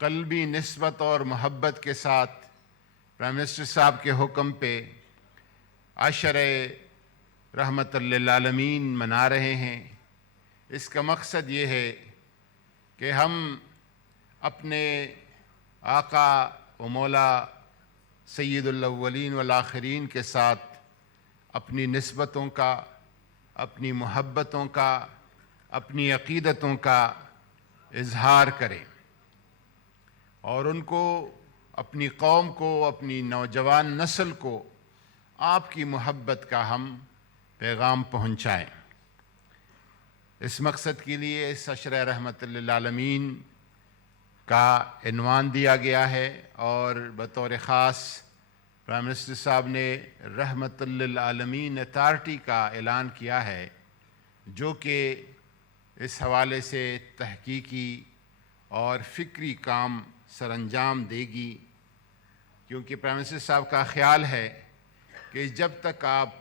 قلبی نسبت اور محبت کے ساتھ پرائم منسٹر صاحب کے حکم پہ عشر رحمت للعالمین منا رہے ہیں۔ اس کا مقصد یہ ہے کہ ہم اپنے آقا و مولا سید الاولین والآخرین کے ساتھ اپنی نسبتوں کا، اپنی محبتوں کا، اپنی عقیدتوں کا اظہار کریں اور ان کو، اپنی قوم کو، اپنی نوجوان نسل کو آپ کی محبت کا ہم پیغام پہنچائیں۔ اس مقصد کے لیے اس عشرہ رحمت للعالمین کا عنوان دیا گیا ہے اور بطور خاص پرائم منسٹر صاحب نے رحمت للعالمین اتھارٹی کا اعلان کیا ہے، جو کہ اس حوالے سے تحقیقی اور فکری کام سر انجام دے گی، کیونکہ پرائم منسٹر صاحب کا خیال ہے کہ جب تک آپ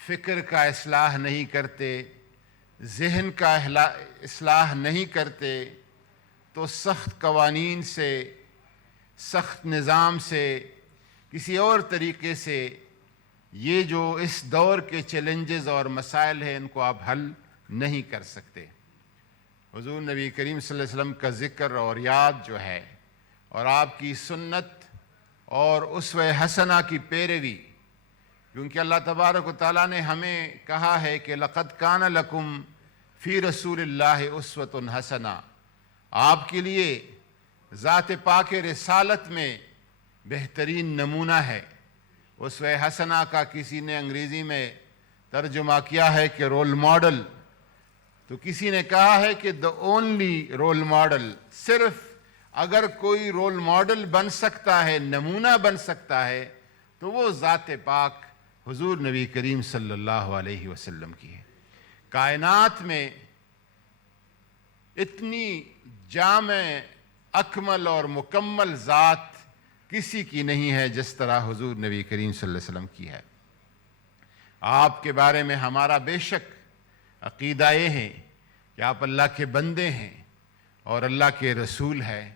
فکر کا اصلاح نہیں کرتے، ذہن کا اصلاح نہیں کرتے، تو سخت قوانین سے، سخت نظام سے، کسی اور طریقے سے یہ جو اس دور کے چیلنجز اور مسائل ہیں ان کو آپ حل نہیں کر سکتے۔ حضور نبی کریم صلی اللہ علیہ وسلم کا ذکر اور یاد جو ہے، اور آپ کی سنت اور اسوہ حسنہ کی پیروی، کیونکہ اللہ تبارک و تعالیٰ نے ہمیں کہا ہے کہ لَقَدْ كَانَ لَكُمْ فِي رَسُولِ اللَّهِ أُسْوَةٌ حَسَنَةٌ، آپ کے لیے ذات پاک رسالت میں بہترین نمونہ ہے۔ اسوہ حسنہ کا کسی نے انگریزی میں ترجمہ کیا ہے کہ رول ماڈل، تو کسی نے کہا ہے کہ the only رول ماڈل، صرف اگر کوئی رول ماڈل بن سکتا ہے، نمونہ بن سکتا ہے، تو وہ ذات پاک حضور نبی کریم صلی اللہ علیہ وسلم کی ہے۔ کائنات میں اتنی جامع، اکمل اور مکمل ذات کسی کی نہیں ہے جس طرح حضور نبی کریم صلی اللہ علیہ وسلم کی ہے۔ آپ کے بارے میں ہمارا بے شک عقیدہ یہ ہے کہ آپ اللہ کے بندے ہیں اور اللہ کے رسول ہیں،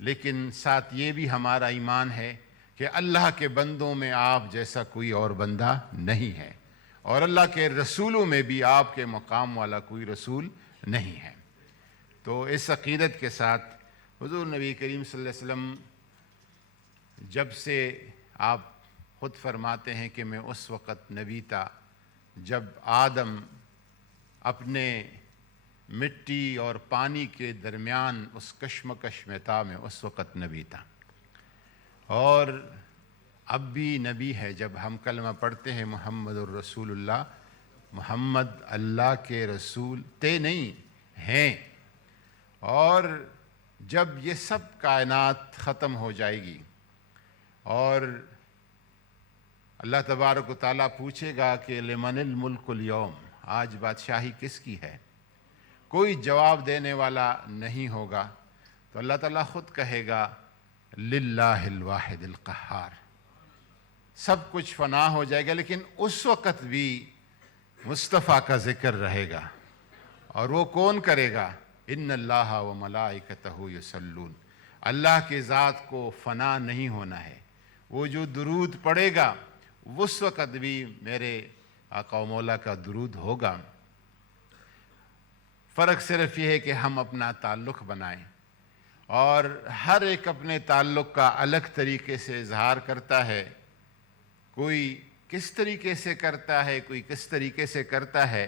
لیکن ساتھ یہ بھی ہمارا ایمان ہے کہ اللہ کے بندوں میں آپ جیسا کوئی اور بندہ نہیں ہے، اور اللہ کے رسولوں میں بھی آپ کے مقام والا کوئی رسول نہیں ہے۔ تو اس عقیدت کے ساتھ حضور نبی کریم صلی اللہ علیہ وسلم، جب سے آپ خود فرماتے ہیں کہ میں اس وقت نبی تھا جب آدم اپنے مٹی اور پانی کے درمیان اس کشمکش میں تھا، میں اس وقت نبی تھا، اور اب بھی نبی ہے۔ جب ہم کلمہ پڑھتے ہیں محمد الرسول اللہ، محمد اللہ کے رسول تھے نہیں ہیں، اور جب یہ سب کائنات ختم ہو جائے گی اور اللہ تبارک و تعالیٰ پوچھے گا کہ لمن الملک اليوم، آج بادشاہی کس کی ہے، کوئی جواب دینے والا نہیں ہوگا، تو اللہ تعالیٰ خود کہے گا للہ الواحد القہار، سب کچھ فنا ہو جائے گا، لیکن اس وقت بھی مصطفیٰ کا ذکر رہے گا، اور وہ کون کرے گا؟ ان اللہ و ملائکتہ یصلون، اللہ کی ذات کو فنا نہیں ہونا ہے، وہ جو درود پڑے گا اس وقت بھی میرے آقا و مولا کا درود ہوگا۔ فرق صرف یہ ہے کہ ہم اپنا تعلق بنائیں، اور ہر ایک اپنے تعلق کا الگ طریقے سے اظہار کرتا ہے، کوئی کس طریقے سے کرتا ہے، کوئی کس طریقے سے کرتا ہے۔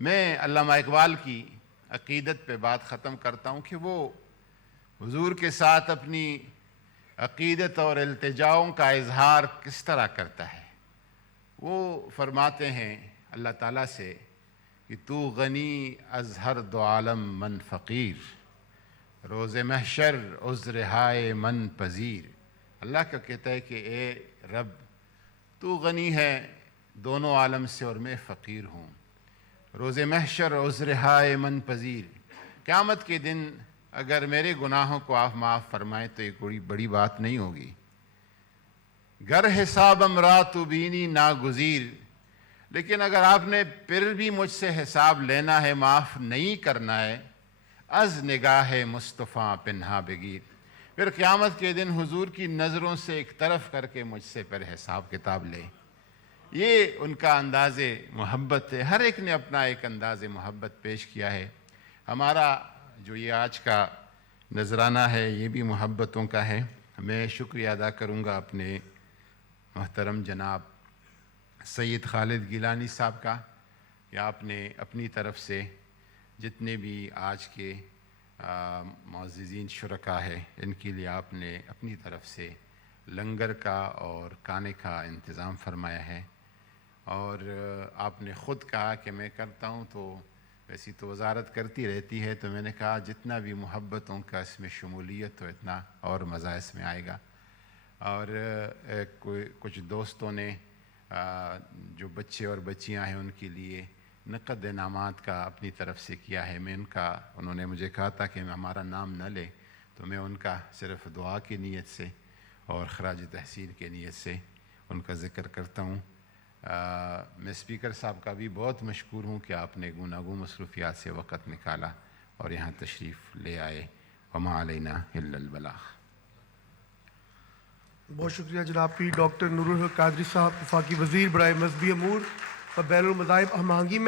میں علامہ اقبال کی عقیدت پہ بات ختم کرتا ہوں کہ وہ حضور کے ساتھ اپنی عقیدت اور التجاؤں کا اظہار کس طرح کرتا ہے۔ وہ فرماتے ہیں اللہ تعالیٰ سے کہ تو غنی از ہر دو عالم من فقیر، روز محشر عذر ہائے من پذیر۔ اللہ کا کہتا ہے کہ اے رب، تو غنی ہے دونوں عالم سے اور میں فقیر ہوں، روز محشر عذر ہائے من پذیر، قیامت کے دن اگر میرے گناہوں کو آپ معاف فرمائیں تو یہ کوئی بڑی بات نہیں ہوگی۔ گر حساب امرا تو بینی ناگزیر، لیکن اگر آپ نے پھر بھی مجھ سے حساب لینا ہے، معاف نہیں کرنا ہے، از نگاہ مصطفیٰ پنہا بگیر، پھر قیامت کے دن حضور کی نظروں سے ایک طرف کر کے مجھ سے پھر حساب کتاب لے. یہ ان کا انداز محبت ہے. ہر ایک نے اپنا ایک انداز محبت پیش کیا ہے. ہمارا جو یہ آج کا نذرانہ ہے یہ بھی محبتوں کا ہے. میں شکریہ ادا کروں گا اپنے محترم جناب سید خالد گیلانی صاحب کا کہ آپ نے اپنی طرف سے جتنے بھی آج کے معززین شرکا ہے ان کے لیے آپ نے اپنی طرف سے لنگر کا اور کھانے کا انتظام فرمایا ہے. اور آپ نے خود کہا کہ میں کرتا ہوں تو ویسی تو وزارت کرتی رہتی ہے, تو میں نے کہا جتنا بھی محبتوں کا اس میں شمولیت ہو اتنا اور مزہ اس میں آئے گا. اور کچھ دوستوں نے جو بچے اور بچیاں ہیں ان کے لیے نقد انعامات کا اپنی طرف سے کیا ہے. میں انہوں نے مجھے کہا تھا کہ ہمارا نام نہ لے, تو میں ان کا صرف دعا کی نیت سے اور خراج تحسین کی نیت سے ان کا ذکر کرتا ہوں. میں اسپیکر صاحب کا بھی بہت مشکور ہوں کہ آپ نے گوناگوں مصروفیات سے وقت نکالا اور یہاں تشریف لے آئے. وما علینا الا البلاغ. بہت شکریہ جناب پیر ڈاکٹر نور الحق قادری صاحب, وفاقی وزیر برائے مذہبی امور و بین المذاہب ہم آہنگی میں